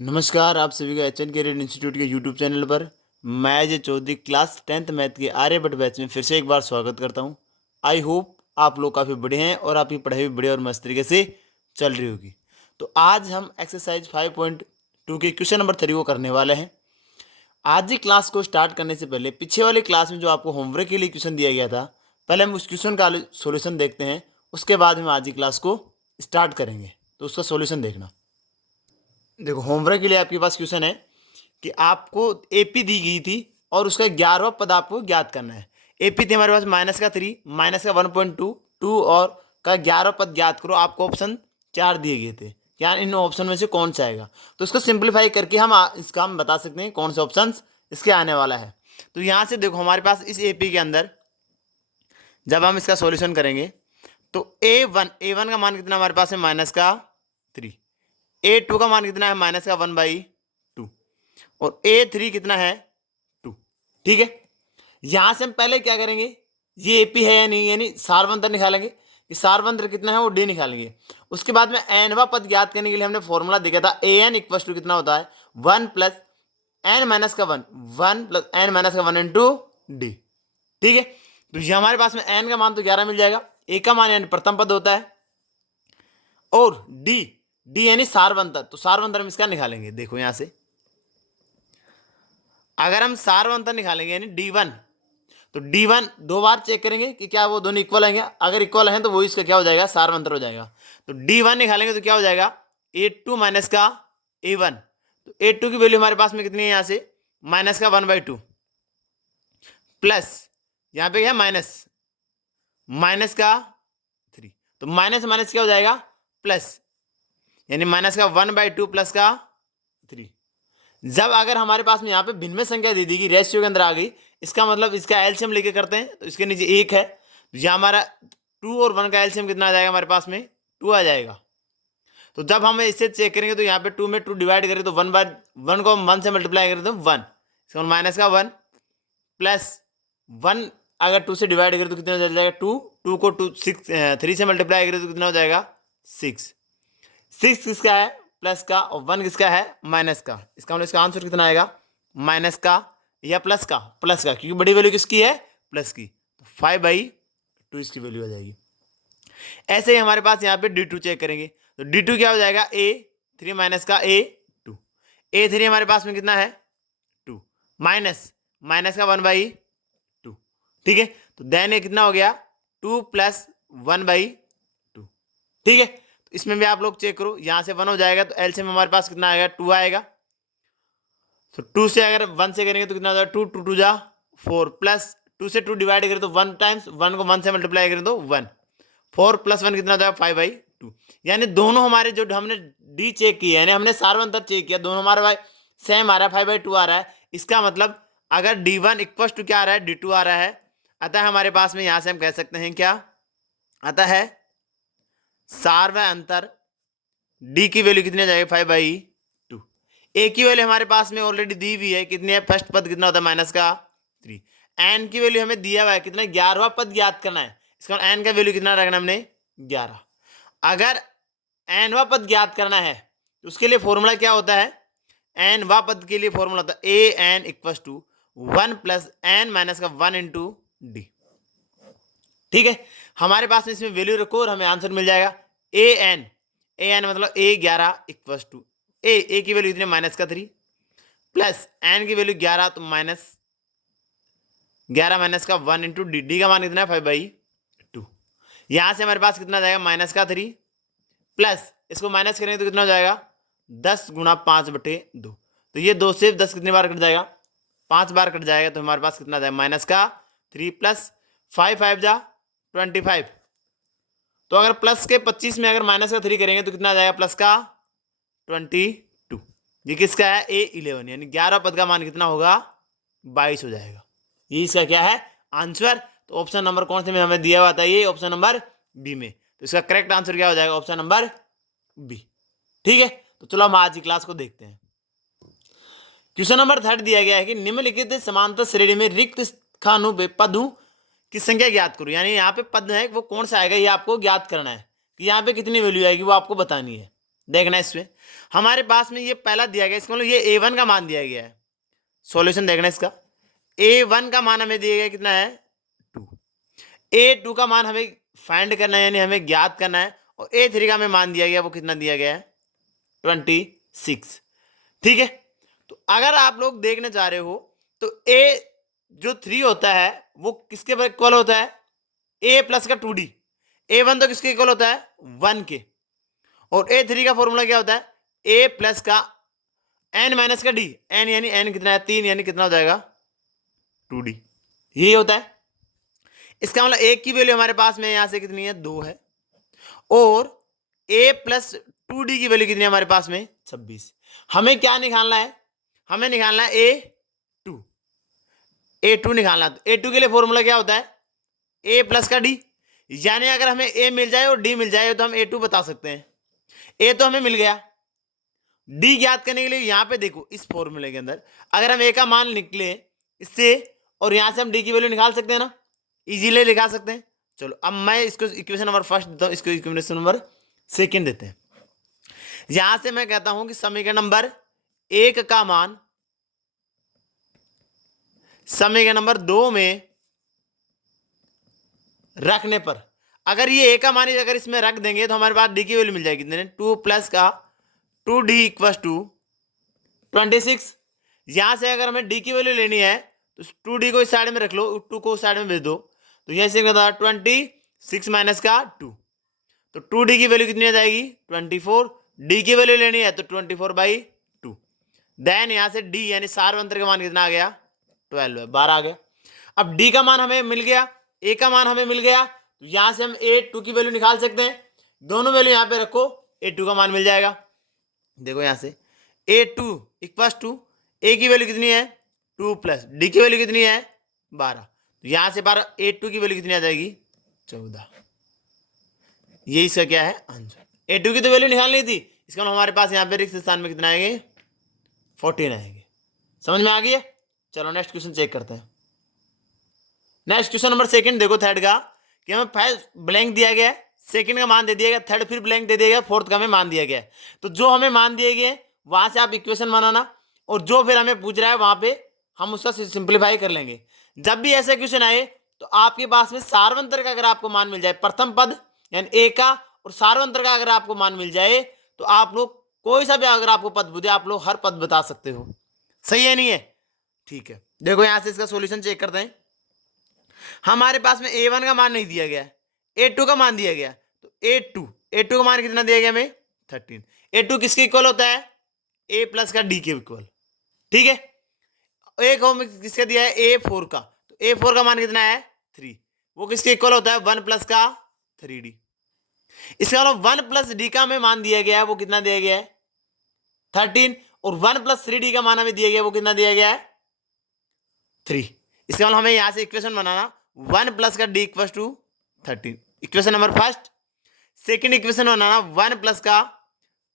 नमस्कार, आप सभी का एच.एन. कैरियर इंस्टीट्यूट के यूट्यूब चैनल पर मैं Ajay Chaudhary class 10th math के आर्यभट्ट बैच में फिर से एक बार स्वागत करता हूं। आई होप आप लोग काफ़ी बढ़िया हैं और आपकी पढ़ाई भी बढ़िया और मस्त तरीके से चल रही होगी। तो आज हम एक्सरसाइज 5.2 के क्वेश्चन नंबर 3 को करने वाले हैं। आज की क्लास को स्टार्ट करने से पहले पीछे वाली क्लास में जो आपको होमवर्क के लिए क्वेश्चन दिया गया था, पहले हम उस क्वेश्चन का सोल्यूशन देखते हैं, उसके बाद हम आज की क्लास को स्टार्ट करेंगे। तो उसका सोल्यूशन देखना। देखो, होमवर्क के लिए आपके पास क्वेश्चन है कि आपको एपी दी गई थी और उसका 11वां पद आपको ज्ञात करना है। एपी थी हमारे पास -3, -1.2, 2 और का 11वां पद ज्ञात करो। आपको ऑप्शन 4 दिए गए थे, क्या इन ऑप्शन में से कौन सा आएगा। तो इसको सिंप्लीफाई करके इसका हम बता सकते हैं कौन सा ऑप्शन इसके आने वाला है। तो यहाँ से देखो, हमारे पास इस एपी के अंदर जब हम इसका सॉल्यूशन करेंगे तो ए वन का मान कितना हमारे पास है -3, A2 का मान कितना है -1/2 और A3 कितना है 2। ठीक है, यहां से हम पहले क्या करेंगे, ये एपी है या नहीं, यानी सारवंतर निकालेंगे कि सारवंतर कितना है वो डी निकालेंगे। उसके बाद में एनवा पद ज्ञात करने के लिए हमने फॉर्मूला देखा था an इक्वल टू कितना होता है 1 प्लस n माइनस का 1 प्लस n माइनस का 1 इंटू डी। ठीक है, तो ये हमारे पास में n का मान तो 11 मिल जाएगा, a का मान यानी प्रथम पद होता है और डी यानी सारवंतर, तो सारवंतर हम इसका निकालेंगे। देखो यहां से अगर हम सारवंतर निकालेंगे यानी D1, तो D1 दो बार चेक करेंगे कि क्या वो दोनों इक्वल हैं। अगर इक्वल हैं तो वो इसका क्या हो जाएगा, सारवंतर हो जाएगा। तो D1 निकालेंगे तो क्या हो जाएगा A2 माइनस का A1। तो A2 की वैल्यू हमारे पास में कितनी है, यहाँ से माइनस का 1/2 प्लस यहाँ पे क्या है माइनस का 3, तो माइनस माइनस क्या हो जाएगा प्लस, यानी माइनस का 1/2 प्लस का 3। जब अगर हमारे पास में यहाँ पे भिन्न में संख्या दे दी गई, रेशियो के अंदर आ गई, इसका मतलब इसका एलसीएम लेके करते हैं तो इसके नीचे 1 है, तो यहाँ हमारा 2 और 1 का एलसीएम कितना आ जाएगा हमारे पास में 2 आ जाएगा। तो जब हम इसे चेक करेंगे तो यहाँ पे 2 में 2 डिवाइड करें तो 1/1 को हम 1 से मल्टीप्लाई करें तो 1, इसका माइनस का 1 प्लस 1 अगर 2 से डिवाइड करें तो कितना हो जाएगा 2, 2 को 3 से मल्टीप्लाई करें तो कितना हो जाएगा 6। 6 किसका है प्लस का और 1 किसका है माइनस का, इसका मतलब इसका आंसर कितना आएगा माइनस का या प्लस का, क्योंकि बड़ी वैल्यू किसकी है प्लस की, तो 5/2 इसकी वैल्यू आ जाएगी। ऐसे ही हमारे पास यहाँ पे D2 चेक करेंगे तो D2 क्या हो जाएगा A3 माइनस का A2। A3 हमारे पास में कितना है 2 माइनस का 1/2। ठीक है, तो देन ये कितना हो गया 2 प्लस 1/2। ठीक है, तो इसमें भी आप लोग चेक करो, यहां से 1 हो जाएगा तो एलसीएम हमारे पास कितना आएगा 2 आएगा। तो 2 से अगर 1 से करेंगे तो कितना हो जाएगा 2, 2 2 जा 4 प्लस 2 से 2 डिवाइड करें तो 1 टाइम्स 1 को 1 से मल्टीप्लाई करें तो 1, 4 प्लस 1 कितना हो जाएगा 5/2। यानी दोनों हमारे जो हमने डी चेक किया यानी हमने सारवंतर चेक किया, दोनों हमारे भाई सेम आ रहा है 5/2 आ रहा है। इसका मतलब अगर D1 इक्वल टू क्या आ रहा है D2 आ रहा है, अतः हमारे पास में यहां से हम कह सकते हैं क्या आता है सारवंतर डी की वैल्यू कितनी आ जाएगी 5/2। ए की वैल्यू हमारे पास में ऑलरेडी दी हुई है, कितनी है फर्स्ट पद कितना होता है माइनस का 3। एन की वैल्यू हमें दिया हुआ है कितना 11वां पद ज्ञात करना है, इसका एन का वैल्यू कितना रखना हमने 11। अगर एनवा पद ज्ञात करना है तो उसके लिए फॉर्मूला क्या होता है, एनवा पद के लिए फॉर्मूला होता है a n equal to 1 plus n minus का 1 इंटू डी। ठीक है, हमारे पास में इसमें वैल्यू रखो और हमें आंसर मिल जाएगा ए एन मतलब A11 इक्वल टू ए की वैल्यू इतनी माइनस का 3 प्लस एन की वैल्यू 11, तो -11 माइनस का 1 इंटू डी का मान कितना है 5/2। यहां से हमारे पास कितना जाएगा माइनस का 3 प्लस इसको माइनस करेंगे तो कितना हो जाएगा 10 गुणा 5/2। तो ये 2 से 10 कितनी बार कट जाएगा 5 बार कट जाएगा, तो हमारे पास कितना जाएगा माइनस का 3 प्लस 5 5 जा 25। तो अगर प्लस के 25 में अगर माइनस का 3 करेंगे तो कितना आ जाएगा प्लस का 22। ये किसका है A11, यानी 11 पद का मान कितना होगा 22 हो जाएगा। ये इसका क्या है आंसर। तो ऑप्शन नंबर कौन से में हमें दिया हुआ था, ये ऑप्शन नंबर बी में, तो इसका करेक्ट आंसर क्या हो जाएगा ऑप्शन नंबर बी। ठीक है, तो चलो हम आज की क्लास को देखते हैं। क्वेश्चन नंबर 3 दिया गया है कि निम्नलिखित समांतर श्रेणी में रिक्त स्थानों पे पदों की संख्या ज्ञात करो। यानी यहाँ पे पद है वो कौन सा आएगा ये आपको ज्ञात करना है कि यहाँ पे कितनी वैल्यू आएगी वो आपको बतानी है। देखना इसमें हमारे पास में ये पहला दिया गया, इसका मतलब ये A1 का मान दिया गया है। सॉल्यूशन देखना इसका, A1 का मान हमें दिया गया कितना है 2, A2 का मान हमें फाइंड करना है यानी हमें ज्ञात करना है, और A3 का हमें मान दिया गया वो कितना दिया गया है 26। ठीक है, तो अगर आप लोग देखने जा रहे हो तो A जो 3 होता है वो किसके इक्वल होता है A प्लस का 2D, A1 तो किसके इक्वल होता है 1 के, और A3 का फॉर्मूला क्या होता है A प्लस का n माइनस का D, n यानी n कितना है 3 यानी कितना हो जाएगा 2D, यही होता है। इसका मतलब एक की वैल्यू हमारे पास में यहां से कितनी है 2 है, और A प्लस 2D की वैल्यू कितनी है हमारे पास में 26। हमें क्या निकालना है, हमें निकालना है A2 निकालना है। तो A2 के लिए फॉर्मूला क्या होता है A प्लस का D, यानी अगर हमें A मिल जाए और D मिल जाए तो हम A2 बता सकते हैं। A तो हमें मिल गया, D ज्ञात करने के लिए यहां पे देखो इस फॉर्मूले के अंदर अगर हम A का मान निकले इससे और यहां से हम D की वैल्यू निकाल सकते हैं ना, इजीली निकाल सकते हैं। चलो अब मैं इसको इक्वेशन नंबर फर्स्ट देता हूं, इसको इक्वेशन नंबर सेकंड देते हैं। यहां से मैं कहता हूं कि समीकरण नंबर 1 का मान समीकरण नंबर 2 में रखने पर, अगर ये A का मान अगर इसमें रख देंगे तो हमारे पास D की वैल्यू मिल जाएगी कितने 2 प्लस का 2D इक्वल टू 26। यहां से अगर हमें D की वैल्यू लेनी है तो 2D को इस साइड में रख लो, 2 को साइड में भेज दो, तो यहां से 26 माइनस का 2, तो 2D की वैल्यू कितनी आ जाएगी 24। D की वैल्यू लेनी है तो 24/2, देन यहां से D यानी सार्वंत्र का मान कितना आ गया 12 है, 12 आ गया। अब D का मान हमें मिल गया, A का मान हमें मिल गया, तो यहां से हम A2 की वैल्यू निकाल सकते हैं। दोनों वैल्यू यहां पे रखो, A2 का मान मिल जाएगा। देखो यहां से A2 इक्वल टू A की वैल्यू कितनी है 2 प्लस D की वैल्यू कितनी है 12, तो यहां से 12 A2 की वैल्यू कितनी आ जाएगी 14। ये इसका क्या है आंसर। A2 की तो वैल्यू निकाल ली थी, इसका मतलब हमारे पास यहाँ पे रिक्त स्थान में कितना आएंगे 14 आएंगे। समझ में आ गई है। चलो नेक्स्ट क्वेश्चन चेक करते हैं। नेक्स्ट क्वेश्चन नंबर सेकंड देखो थर्ड का, कि हमें फर्स्ट ब्लैंक दिया गया है, सेकंड का मान दे दिया गया, थर्ड फिर ब्लैंक दे दिया गया, फोर्थ का हमें मान दिया गया है। तो जो हमें मान दिए गए वहां से आप इक्वेशन बनाना, और जो फिर हमें पूछ रहा है वहां पे हम उसका सिंप्लीफाई कर लेंगे। जब भी ऐसे क्वेश्चन आए तो आपके पास में सार्वंतर का अगर आपको मान मिल जाए, प्रथम पद यानी A का और सार्वंतर का अगर आपको मान मिल जाए तो आप लोग कोई सा भी अगर आपको पद पूछे आप लोग हर पद बता सकते हो। सही है नहीं है, ठीक है। देखो यहां से इसका सॉल्यूशन चेक करते हैं। हमारे पास में A1 का मान नहीं दिया गया, A2 का मान दिया गया, तो A2 का मान कितना दिया गया हमें 13। A2 किसके इक्वल होता है A प्लस का D के इक्वल, ठीक है। एक हमें किसका दिया है A4 का, तो A4 का मान कितना है 3, वो किसके इक्वल होता है 1 प्लस का 3D। इसका मतलब 1 प्लस D का हमें मान दिया गया है, वो कितना दिया गया है 13, और 1 प्लस 3D का मान हमें दिया गया वो कितना दिया गया है 3। इसका मतलब हमें यहां से इक्वेशन बनाना 1 प्लस का D equal to 13, equation number first. Second equation बनाना 1 प्लस का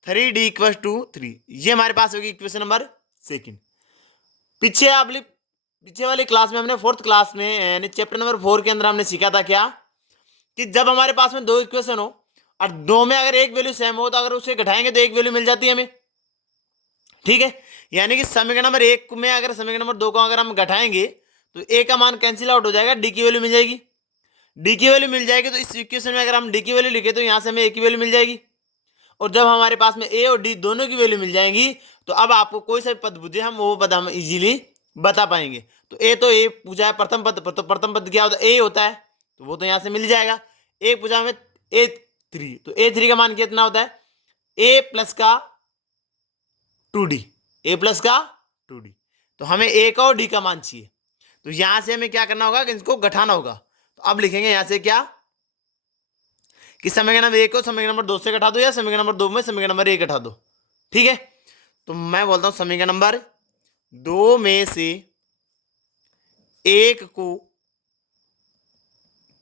3D इक्वल टू 3, ये हमारे पास होगी इक्वेशन नंबर सेकेंड। पीछे वाली क्लास में हमने फोर्थ क्लास में यानी चैप्टर नंबर 4 के अंदर हमने सीखा था क्या, कि जब हमारे पास में दो इक्वेशन हो और दो में अगर एक वैल्यू सेम हो तो अगर उसे घटाएंगे तो एक वैल्यू मिल जाती है हमें, ठीक है। यानी कि समीकरण नंबर 1 में अगर समीकरण नंबर 2 को अगर हम घटाएंगे तो A का मान कैंसिल आउट हो जाएगा, D की वैल्यू मिल जाएगी। D की वैल्यू मिल जाएगी तो इस इक्वेशन में अगर हम D की वैल्यू लिखे तो यहां से हमें A की वैल्यू मिल जाएगी, और जब हमारे पास में A और D दोनों की वैल्यू मिल जाएंगी तो अब आपको कोई सा पद पूछे हम वो पद हम इजीली बता पाएंगे। तो A पूछा है प्रथम पद पर, तो प्रथम पद क्या होता है A होता है, तो वो तो यहां से मिल जाएगा। A पूछा हमें A3, तो A3 का मान कितना होता है A प्लस का 2D, A प्लस का 2D, तो हमें A का और D का मान चाहिए। तो यहां से हमें क्या करना होगा कि इसको घटाना होगा। तो अब लिखेंगे यहां से क्या कि समीकरण नंबर 1 को समीकरण नंबर 2 से घटा दो या समीकरण नंबर 2 में समीकरण नंबर 1 घटा दो, ठीक है। तो मैं बोलता हूं समीकरण नंबर 2 में से 1 को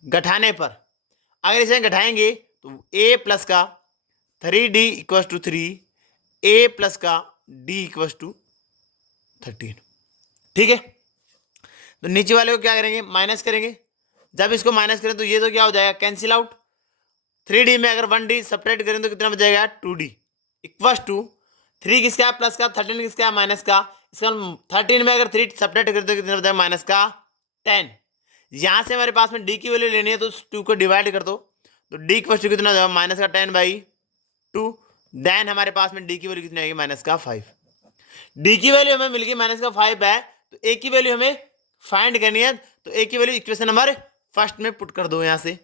घटाने पर, अगर इसे घटाएंगे तो A प्लस का 3D equal to 3, A plus का D इक्वल टू 13, ठीक है। तो नीचे वाले को क्या करेंगे माइनस करेंगे, जब इसको माइनस करें तो ये तो क्या हो जाएगा कैंसिल आउट। 3D में अगर 1D सब्ट्रैक्ट करें तो कितना बच जाएगा 2D इक्वस टू 3 किसका है प्लस का, 13 किसका है माइनस का। इसका 13 में अगर 3 सब्ट्रैक्ट कर दो कितना बचेगा माइनस का 10। यहाँ से हमारे पास में डी की वैल्यू लेनी है तो 2 को डिवाइड कर दो, तो डी इक्वस टू कितना जाएगा माइनस का 10/2। देन हमारे पास में डी की वैल्यू कितनी आएगी माइनस का 5। डी की वैल्यू हमें मिल गई माइनस का 5 है, तो ए की वैल्यू हमें फाइंड करनी है। तो ए की वैल्यू इक्वेशन नंबर फर्स्ट में पुट कर दो। यहाँ से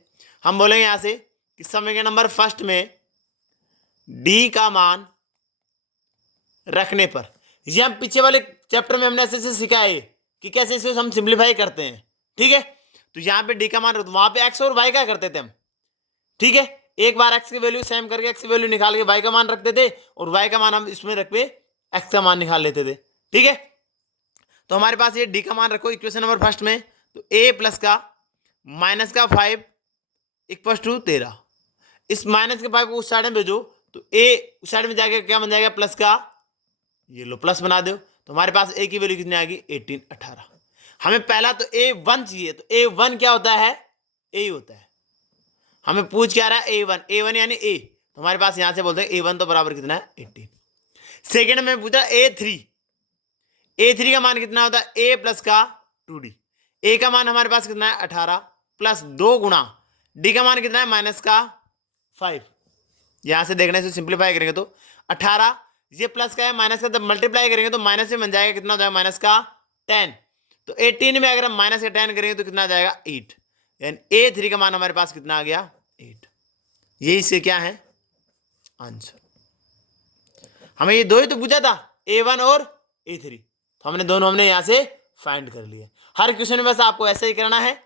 हम बोलेंगे यहाँ से कि समीकरण नंबर फर्स्ट में डी का मान रखने पर, ये हम पीछे वाले चैप्टर में हमने ऐसे ऐसे सीखा है कि कैसे इसे हम सिंप्लीफाई करते हैं। ठीक है, तो यहाँ पे डी का मान, वहां पे एक्स और वाई का करते थे हम। ठीक है, एक बार एक्स की वैल्यू सेम करके एक्स की वैल्यू निकाल के वाई का मान रखते थे और वाई का मान हम इसमें रख पे एक्स का मान निकाल लेते थे। ठीक है, तो हमारे पास ये डी का मान रखो इक्वेशन नंबर फर्स्ट में, तो ए प्लस का माइनस का 5 इक्वल टू 13। इस माइनस के 5 को उस साइड में भेजो तो ए उस साइड में जाके क्या बन जाएगा प्लस का, ये लो प्लस बना दो, तो हमारे पास ए की वैल्यू कितनी आएगी 18 हमें पहला तो A1 चाहिए, तो A1 क्या होता है ए होता है। हमें पूछ क्या रहा है A1 यानी ए, तो हमारे पास यहां से बोलते हैं A1 तो बराबर कितना है 18। सेकेंड में पूछा A3 का मान कितना होता है a प्लस का 2d। ए का मान हमारे पास कितना है 18 प्लस 2 गुणा डी का मान कितना है माइनस का 5। यहां से देखने से सिंप्लीफाई करेंगे तो 18, ये प्लस का है माइनस का, जब मल्टीप्लाई करेंगे तो माइनस से बन जाएगा कितना हो जाएगा माइनस का 10। तो 18 में अगर हम माइनस का 10 करेंगे तो कितना आ जाएगा 8, यानी A3 का मान हमारे पास कितना आ गया 8। ये इससे क्या है आंसर। हमें ये दो ही तो पूछा था A1 और A3, तो हमने दोनों यहां से फाइंड कर लिए। हर क्वेश्चन में बस आपको ऐसा ही करना है,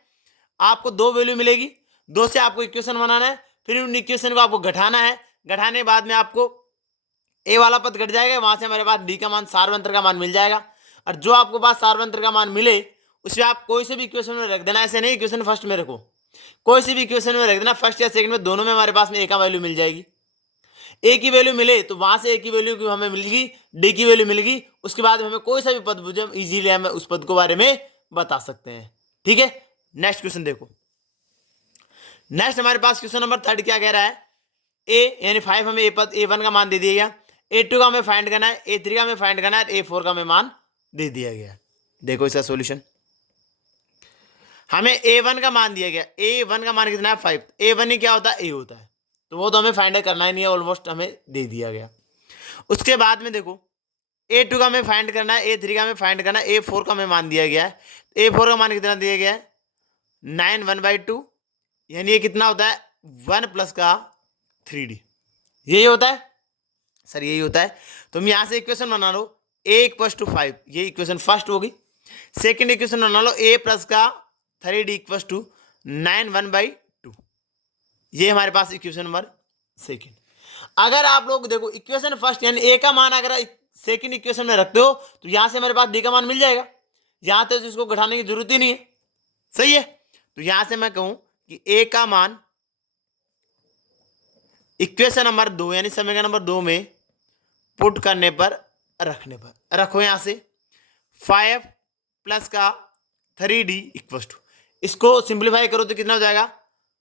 आपको 2 वैल्यू मिलेगी, 2 से आपको इक्वेशन बनाना है, फिर उन इक्वेशन को आपको घटाना है, घटाने के बाद में आपको ए वाला पद घट जाएगा, वहां से हमारे पास डी का मान सारवंतर का मान मिल जाएगा। और जो आपको पास सारवंतर का मान मिले उसमें आप कोई से भी इक्वेशन में रख देना, ऐसे नहीं इक्वेशन फर्स्ट में रखो, कोई सी भी इक्वेशन में रख देना, फर्स्ट या सेकंड में दोनों में हमारे पास में ए का वैल्यू मिल जाएगी। ए की वैल्यू मिले तो वहां से ए की वैल्यू हमें मिल गई, डी की वैल्यू मिल गई, उसके बाद हमें कोई सा भी पद पूछे हम इजीली हमें उस पद के बारे में बता सकते हैं। ठीक है, नेक्स्ट क्वेश्चन देखो। नेक्स्ट हमारे पास क्वेश्चन नंबर 3 क्या कह रहा है, ए यानी 5 हमें A1 का मान दे दिया गया, A2 का हमें फाइंड करना है, A3 का हमें फाइंड करना है, A4 का हमें मान दे दिया गया। देखो इसका सॉल्यूशन, हमें A1 का मान दिया गया, A1 का मान कितना है 5, A1 ही क्या होता है A होता है, तो वो तो हमें फाइंड करना ही नहीं है, ऑलमोस्ट हमें दे दिया गया। उसके बाद में देखो A2 का हमें फाइंड करना है, A3 का हमें फाइंड करना है, A4 का हमें मान दिया गया है। A4 का मान कितना दिया गया है 9 1/2, यानी ये कितना होता है 1 प्लस का 3d, यही होता है सर, यही होता है। तुम यहां से इक्वेशन बना लो a इक्वल टू 5, ये इक्वेशन फर्स्ट होगी। सेकंड इक्वेशन बना लो a प्लस का 3d इक्वल टू 9 1/2, ये हमारे पास इक्वेशन नंबर सेकंड। अगर आप लोग देखो इक्वेशन फर्स्ट यानी a का मान अगर सेकंड इक्वेशन में रखते हो तो यहां से हमारे पास d का मान मिल जाएगा, यहां तक तो इसको घटाने की जरूरत ही नहीं है। सही है, तो यहां से मैं कहूं कि a का मान इक्वेशन नंबर 2 यानी समीकरण नंबर 2 में पुट करने पर रखने पर रखो, यहां से 5 प्लस का 3d इक्वल टू, इसको सिंप्लीफाई करो तो कितना हो जाएगा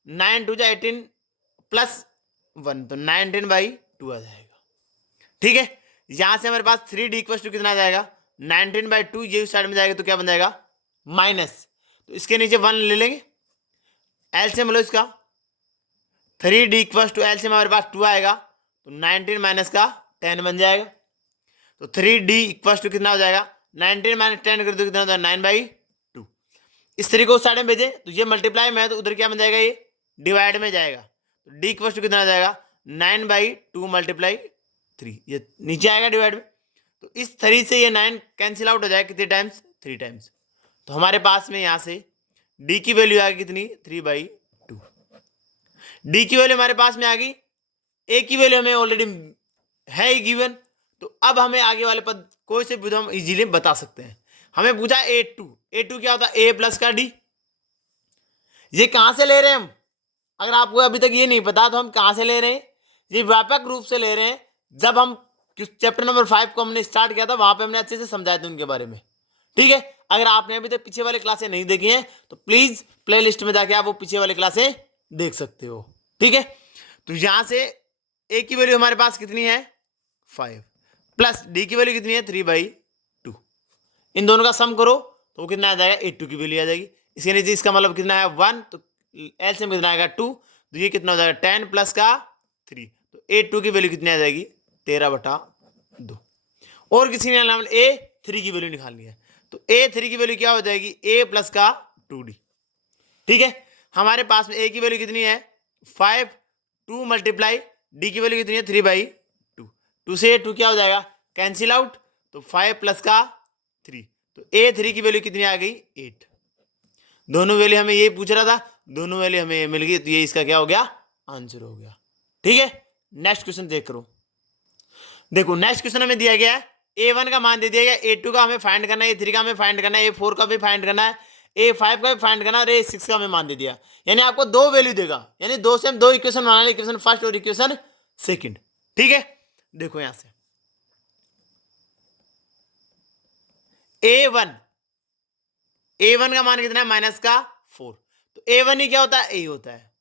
9 2 18 प्लस 1, तो 19/2 आ जाएगा। ठीक है, यहां से हमारे पास 3d इक्वल टू कितना आ जाएगा 19/2, ये उस साइड में जाएगा तो क्या बन जाएगा माइनस, तो इसके नीचे 1 ले लेंगे, एलसीएम लो इसका, 3d इक्वल टू एलसीएम हमारे पास 2 आएगा, तो 19 माइनस का 10 बन जाएगा। तो 3d इक्वल टू कितना हो जाएगा 19 माइनस 10 कर दो कितना हो जाएगा 9/2। इस तरीके को साइड में भेजे तो ये मल्टीप्लाई में है तो उधर क्या बन जाएगा ये डिवाइड में जाएगा, तो d इक्वल टू कितना हो जाएगा 9/2 मल्टीप्लाई 3, ये नीचे आएगा डिवाइड में, तो इस 3 से ये 9 कैंसिल आउट हो जाएगा कितने टाइम्स 3 टाइम्स, तो हमारे पास में यहाँ से d की वैल्यू आ गई कितनी 3/2। डी की वैल्यू हमारे पास में आ गई, ए की वैल्यू हमें ऑलरेडी है ही गिवन, तो अब हमें आगे वाले पद कोई से भी हम इजीली बता सकते हैं। हमें पूछा A2 क्या होता है a प्लस का d, ये कहां से ले रहे हैं हम, अगर आपको अभी तक ये नहीं पता तो हम कहां से ले रहे हैं, ये व्यापक रूप से ले रहे हैं। जब हम चैप्टर नंबर 5 को हमने स्टार्ट किया था वहां पे हमने अच्छे से समझाए थे उनके बारे में। ठीक है, अगर आपने अभी तक पीछे वाली क्लासें नहीं देखी हैं तो प्लीज प्ले लिस्ट में जाके आप वो पीछे वाली क्लासें देख सकते हो। ठीक है, तो यहां से ए की वैल्यू हमारे पास कितनी है 5 प्लस डी की वैल्यू कितनी है 3/2। इन दोनों का सम करो तो वो कितना आ जाएगा 8 की वैल्यू आ जाएगी। इसके नीचे इसका मतलब कितना है 1, तो एलसीएम कितना आएगा 2, तो ये कितना हो जाएगा 10 प्लस का 3, तो 8 की वैल्यू कितनी आ जाएगी 13/2। और किसी ने A3 की वैल्यू निकालनी है, तो A3 की वैल्यू क्या हो जाएगी A प्लस का 2D। ठीक है, हमारे पास में A की वैल्यू कितनी है 5, 2 मल्टीप्लाई D की वैल्यू कितनी है 3/2, 2 से 2 क्या हो जाएगा कैंसिल आउट, तो 5 प्लस का 3, तो A3 की वैल्यू कितनी आ गई 8। दोनों वैल्यू हमें ये पूछ रहा था, दोनों वैल्यू हमें मिल गई, तो ये इसका क्या हो गया आंसर हो गया। ठीक है, नेक्स्ट क्वेश्चन देख करो। देखो नेक्स्ट क्वेश्चन हमें दिया गया है A1 का मान दे दिया गया, A2 का हमें फाइंड करना है, A3 का हमें फाइंड करना है, A4 का भी फाइंड करना है, A5 का भी फाइंड करना है और A6 का हमें मान दे दिया। यानी आपको दो वैल्यू देगा, यानी दो से हम दो इक्वेशन बनाना है, इक्वेशन फर्स्ट और इक्वेशन सेकंड। ठीक है, देखो यहां से A1 का मान कितना है माइनस का 4, तो A1 ही क्या होता है A होता है।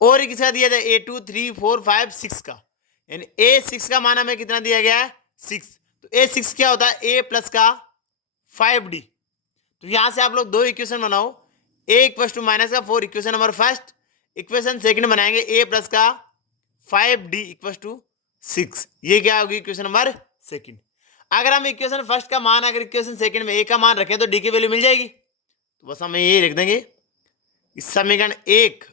और ये किसका दिया जाए A2, 3, 4, 5, 6 का, यानी A6 का मान हमें कितना दिया गया है 6, तो A6 क्या होता है A प्लस का 5D। तो यहां से आप लोग दो इक्वेशन बनाओ, A इक्वल टू माइनस का 4 equation number first, equation second बनाएंगे A प्लस का 5D इक्वल टू 6, ये क्या होगी इक्वेशन नंबर सेकंड। अगर हम इक्वेशन फर्स्ट का मान अगर इक्वेशन सेकंड में A का मान रखें तो D की वैल्यू मिल जाएगी, तो बस हम ये लिख देंगे इस समीकरण 1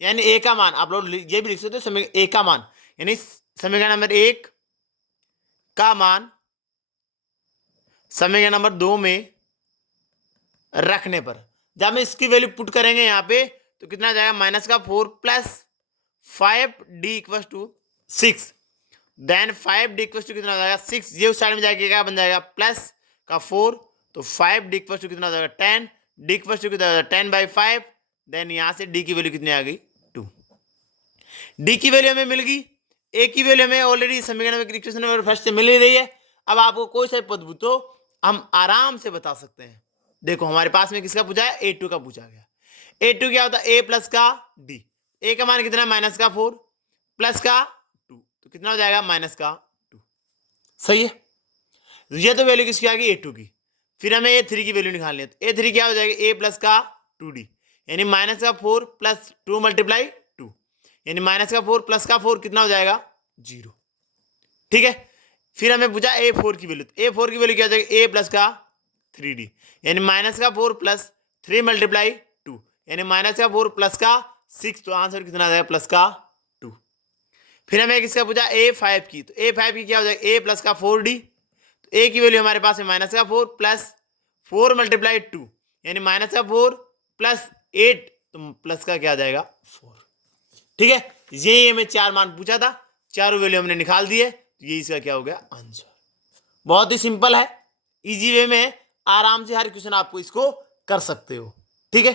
यानी A का मान, आप लोग ये भी लिख सकते हो समीकरण A का मान, यानी समीकरण नंबर 1 का मान समीकरण नंबर 2 में रखने पर जब हम इसकी वैल्यू पुट करेंगे यहाँ पे तो कितना आ जाएगा माइनस का 4 plus 5D equal to 6, then 5D equal to कितना हो जाएगा 6, ये उस साइड में जाके क्या बन जाएगा प्लस का 4, तो 5D इक्वल टू कितना हो जाएगा 10, D इक्वल टू कितना हो जाएगा 10/5, देन यहाँ से D की वैल्यू कितनी आ गई 2। D की वैल्यू हमें मिल गई, A की वैल्यू हमें ऑलरेडी समीकरण में इक्वेशन नंबर फर्स्ट से मिल ही रही है। अब आपको कोई सा पद पूछो हम आराम से बता सकते हैं। देखो हमारे पास में किसका पूछा है A2 का पूछा गया, A2 क्या होता है A प्लस का D, A का मान कितना है माइनस का 4 प्लस का 2, तो कितना हो जाएगा माइनस का 2। सही है, ये तो वैल्यू किसकी आ गई A2 की। फिर हमें A3 की वैल्यू निकालनी है, तो A3 क्या हो जाएगा A प्लस का 2D, यानी माइनस का 4 प्लस 2 मल्टीप्लाई 2, यानी माइनस का 4 प्लस का 4 कितना हो जाएगा 0। ठीक है, फिर हमें पूछा A4 की वैल्यू, तो A4 की वैल्यू क्या हो जाएगी A प्लस का 3D, यानी माइनस का 4 प्लस 3 मल्टीप्लाई 2, यानी माइनस का 4 प्लस का 6, तो आंसर कितना आ जाएगा प्लस का 2। फिर हमें किसका पूछा A5 की, तो A5 की क्या हो जाएगा A प्लस का 4D, तो A की वैल्यू हमारे पास है माइनस का 4 प्लस 4 मल्टीप्लाई 2, यानी माइनस का 4 प्लस 8, तो प्लस का क्या आ जाएगा 4। ठीक है, ये हमें चार मान पूछा था, चारों वैल्यू हमने निकाल दिए, तो ये इसका क्या हो गया आंसर। बहुत ही सिंपल है, इजी वे में आराम से हर क्वेश्चन आपको इसको कर सकते हो। ठीक है,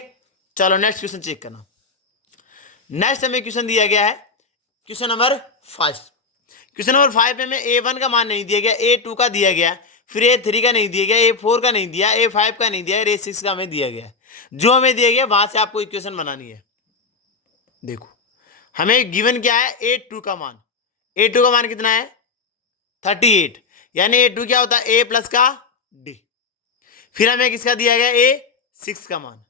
चलो नेक्स्ट क्वेश्चन चेक करना। नेक्स्ट हमें क्वेश्चन दिया गया है क्वेश्चन नंबर 5। क्वेश्चन नंबर 5 में हमें A1 का मान नहीं दिया गया, A2 का दिया गया, फिर A3 का नहीं दिया गया, A4 का नहीं दिया, A5 का नहीं दिया, A6 का हमें दिया गया। जो हमें दिया गया वहां से आपको इक्वेशन बनानी है। देखो हमें गिवन क्या है A2 का मान, A2 का मान कितना है 38, यानी A2 क्या होता है A प्लस का D। फिर हमें किसका दिया गया A6 का मान,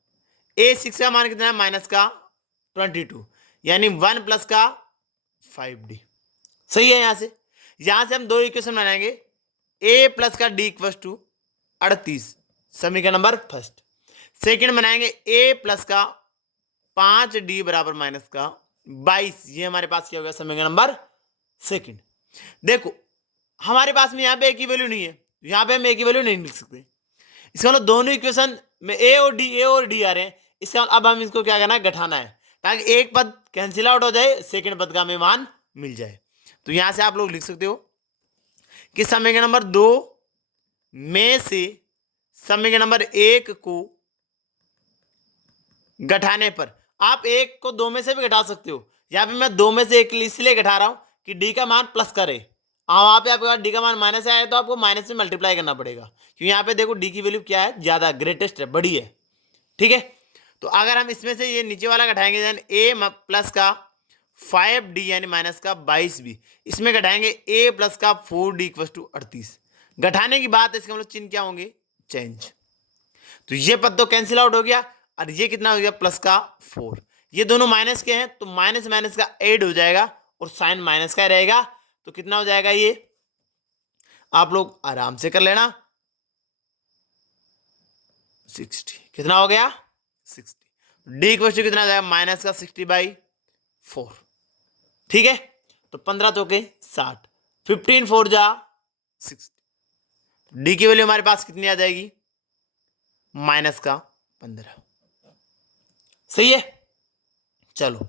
A6 का मान कितना है माइनस का 22, यानी 1 प्लस का 5D। सही है, यहां से हम दो इक्वेशन बनाएंगे, A प्लस का D इक्वल टू 38 समीकरण नंबर फर्स्ट, सेकंड बनाएंगे A प्लस का 5D बराबर माइनस का 22, ये हमारे पास क्या हो गया समीकरण नंबर सेकंड। देखो हमारे पास में यहाँ पे A की वैल्यू नहीं है, यहाँ पे हम A की वैल्यू नहीं लिख सकते, इसका मतलब दोनों इक्वेशन में A और D आ रहे हैं, इसका अब हम इसको क्या करना है घटाना है, ताकि एक पद कैंसिल आउट हो जाए, सेकंड पद का हमें मान मिल जाए। तो यहां से आप लोग लिख सकते हो कि समीकरण नंबर 2 में से समीकरण नंबर 1 को घटाने पर आप 1 को 2 में से भी घटा सकते हो, यहाँ पे मैं 2 में से 1 इसलिए घटा रहा हूं कि D का मान प्लस करे, वहां पे आपके पास D का मान माइनस आया तो आपको माइनस से मल्टीप्लाई करना पड़ेगा, क्योंकि यहाँ पे देखो D की वैल्यू क्या है ज्यादा ग्रेटेस्ट है, बड़ी है। ठीक है, तो अगर हम इसमें से ये नीचे वाला घटाएंगे देन A प्लस का 5d यानी माइनस का 22b। इसमें घटाएंगे a प्लस का 4d इक्वल टू 38। घटाने की बात है, इसका मतलब चिन्ह क्या होंगे, चेंज। तो ये पद तो कैंसिल आउट हो गया और ये कितना हो गया प्लस का 4। ये दोनों माइनस के हैं तो माइनस माइनस का ऐड हो जाएगा और साइन माइनस का रहेगा। तो कितना हो जाएगा, ये आप लोग आराम से कर लेना, 60। कितना हो गया 60। डी इक्वल टू कितना जाएगा माइनस का 60/4। ठीक है, तो 15 चौके 60, 15 4 जा 60। डी की वैल्यू हमारे पास कितनी आ जाएगी, माइनस का 15। सही है। चलो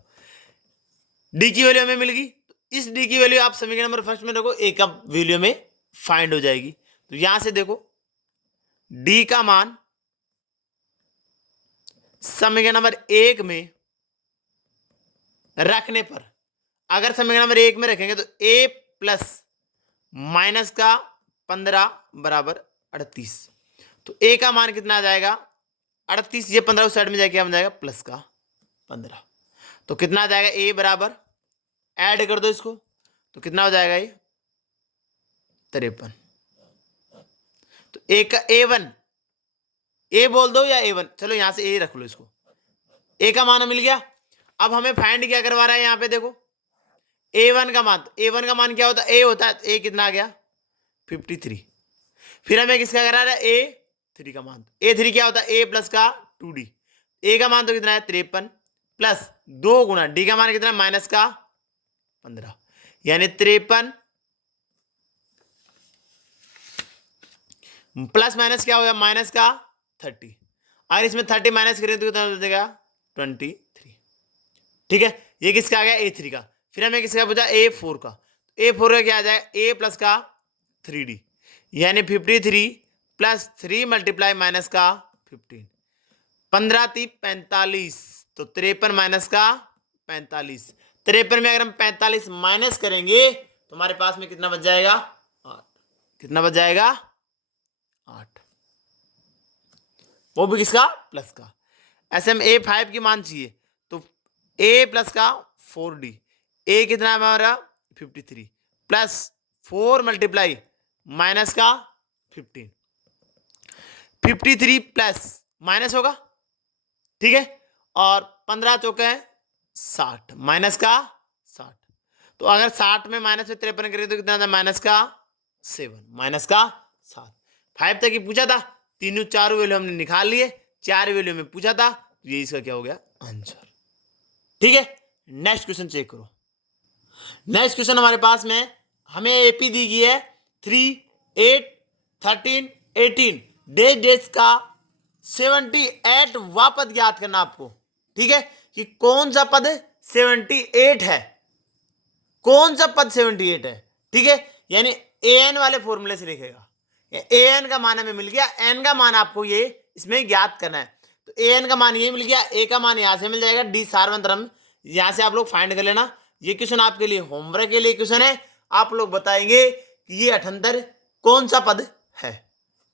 डी की वैल्यू हमें मिल गई, तो इस डी की वैल्यू आप समीकरण नंबर फर्स्ट में रखो, ए का वैल्यू में फाइंड हो जाएगी। तो यहां से देखो डी का मान समीकरण नंबर 1 में रखने पर, अगर समीकरण नंबर 1 में रखेंगे तो a प्लस माइनस का 15 बराबर 38। तो a का मान कितना आ जाएगा 38, ये 15 उस साइड में जाके क्या बन जाएगा प्लस का 15। तो कितना आ जाएगा a बराबर, ऐड कर दो इसको, तो कितना हो जाएगा ये 53। तो a का a1, a बोल दो या a1, चलो यहां से a रख लो इसको, a का मान मिल गया। अब हमें फाइंड क्या करवा रहा है, यहां पे देखो a1 का मान, तो a1 का मान क्या होता है, a होता है, a कितना आ गया 53। फिर हमें किसका करा रहा है, a3 का मान, a3 क्या होता है a प्लस का 2d, a का मान तो कितना है 53 प्लस 2 गुना d का मान कितना है माइनस का 15, यानी 53 प्लस माइनस क्या हो गया माइनस का 30। अगर इसमें 30 माइनस करें तो कितना हो जाएगा 23। ठीक है, ये किसका आ गया a3 का। फिर हमें किसका पूछा a4 का, a4 का क्या आ जाएगा a प्लस का 3d, यानी 53 प्लस 3 मल्टीप्लाई माइनस का 15, 15 3 45, तो 53 माइनस का 45। 53 में अगर हम 45 माइनस करेंगे तो हमारे पास में कितना बच जाएगा 8। कितना बच जाएगा 8, वो भी किसका प्लस का। ऐसे हम a5 की मान चाहिए तो a प्लस का 4d, a कितना है हमारा 53 प्लस 4 मल्टीप्लाई माइनस का 15, 53 प्लस माइनस होगा, ठीक है, और 15 चौके हैं 60 माइनस का 60। तो अगर 60 में माइनस में 53 करें तो कितना था माइनस का 7, माइनस का 7। 5 तक ही पूछा था, तीनों चारों वैल्यू हमने निकाल लिए, 4 वैल्यू में पूछा था, तो ये इसका क्या हो गया आंसर। ठीक है, नेक्स्ट क्वेश्चन चेक करो। नेक्स्ट क्वेश्चन हमारे पास में हमें एपी दी गई है 3, 8, 13, 18 डेज का 78 वा पद ज्ञात करना आपको। ठीक है, कि कौन सा पद 78 है, कौन सा पद 78 है। ठीक है, यानी an वाले फॉर्मूले से लिखेगा, an का मान हमें मिल गया, n का मान आपको ये इसमें ज्ञात करना है। तो an का मान ये मिल गया, a का मान यहां से मिल जाएगा, d सार्वंतरम यहां से आप लोग फाइंड कर लेना। ये क्वेश्चन आपके लिए होमवर्क के लिए क्वेश्चन है, आप लोग बताएंगे कि ये 78 कौन सा पद है।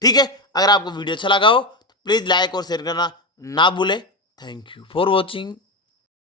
ठीक है, अगर आपको वीडियो अच्छा लगा हो तो प्लीज लाइक और शेयर करना ना भूलें। Thank you for watching.